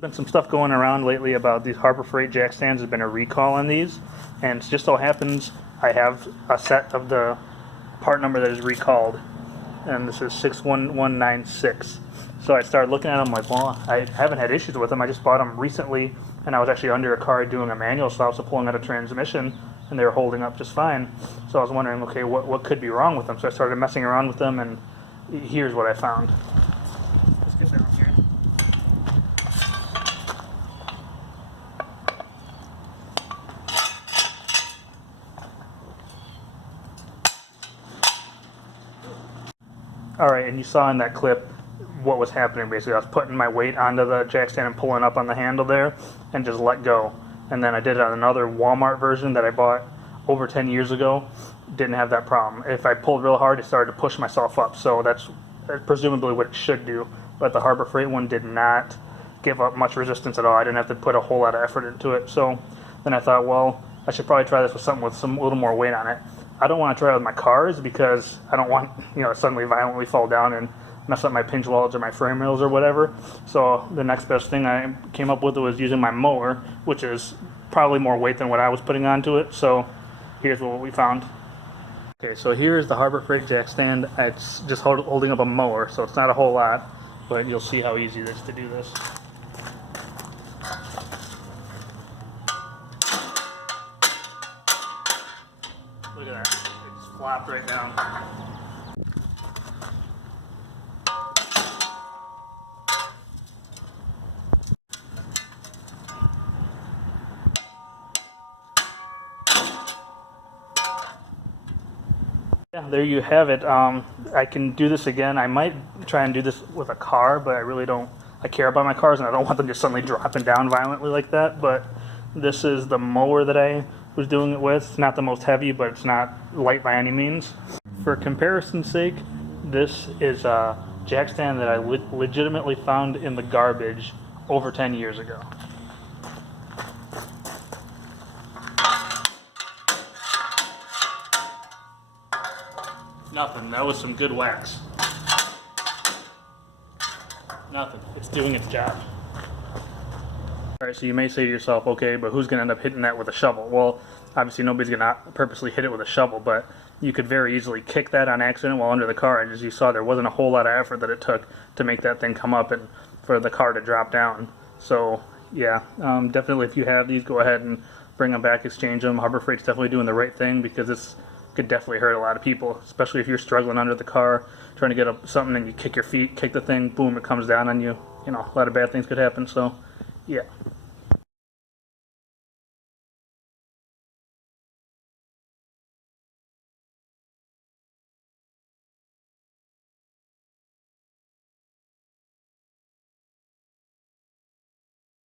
Been some stuff going around lately about these Harbor Freight jack stands. There's been a recall on these, and it just so happens I have a set of the part number that is recalled, and this is 61196. So I started looking at them like, well, I haven't had issues with them. I just bought them recently, and I was actually under a car doing a manual, so I was pulling out a transmission, and they were holding up just fine. So I was wondering, okay, what could be wrong with them? So I started messing around with them, and here's what I found. Let's get down here. Alright, and you saw in that clip what was happening basically. I was putting my weight onto the jack stand and pulling up on the handle there and just let go. And then I did it on another Walmart version that I bought over 10 years ago. Didn't have that problem. If I pulled real hard, it started to push myself up. So that's presumably what it should do. But the Harbor Freight one did not give up much resistance at all. I didn't have to put a whole lot of effort into it. So then I thought, well, I should probably try this with something with some little more weight on it. I don't want to try it with my cars because I don't want, to suddenly violently fall down and mess up my pinch welds or my frame rails or whatever. So the next best thing I came up with was using my mower, which is probably more weight than what I was putting onto it. So here's what we found. Okay, so here's the Harbor Freight jack stand. It's just holding up a mower, so it's not a whole lot, but you'll see how easy it is to do this. Look at that, it just flopped right down. Yeah, there you have it. I can do this again. I might try and do this with a car, but I care about my cars and I don't want them just suddenly dropping down violently like that. But this is the mower that I was doing it with. It's not the most heavy, but it's not light by any means. For comparison's sake, this is a jack stand that I legitimately found in the garbage over 10 years ago. Nothing. That was some good wax. Nothing. It's doing its job. Alright, so you may say to yourself, okay, but who's going to end up hitting that with a shovel? Well, obviously nobody's going to purposely hit it with a shovel, but you could very easily kick that on accident while under the car, and as you saw, there wasn't a whole lot of effort that it took to make that thing come up and for the car to drop down. So, yeah, definitely if you have these, go ahead and bring them back, exchange them. Harbor Freight's definitely doing the right thing because this could definitely hurt a lot of people, especially if you're struggling under the car, trying to get up something and you kick your feet, kick the thing, boom, it comes down on you. A lot of bad things could happen, so, yeah.